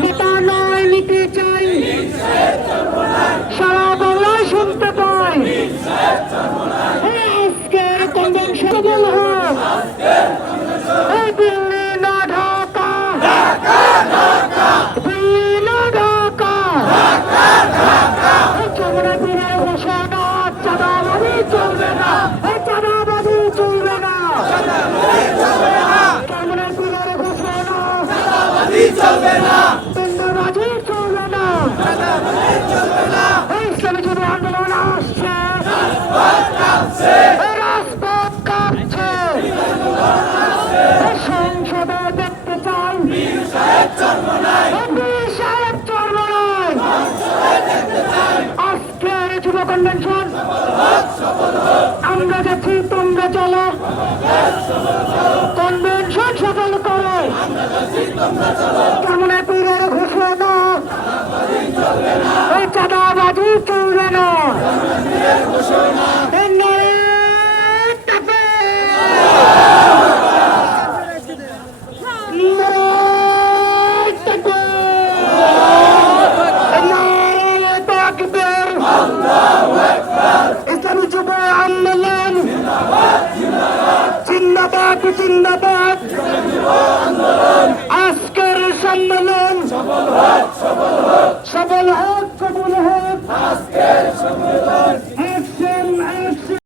নেতা নয় নিতে চাই, সারা বাংলায় শুনতে পাই। আজকের কনভেনশন সফল হোক, দিল্লি না ঢাকা, দিল্লি না ঢাকা। চমড়া পীরের ঘোষণা, চাঁদাবাজি চলবে না, চাঁদাবাজি চলবে না। চমড়া পীরের ঘোষণা, চলবে না, চাঁদাবাজি চলবে না। ইসলামী যুব আন্দোলন আসছে, রাজপথ কাঁপছে। সংসদে দেখতে চাই বীর সাহেব চরমনাই। আজকের যুব কনভেনশন আমরা যাচ্ছি, তোমরা চলো। কনভেনশন সফল করো, কেমন পীরের ঘোষণা, চাঁদাবাজি চলবে না।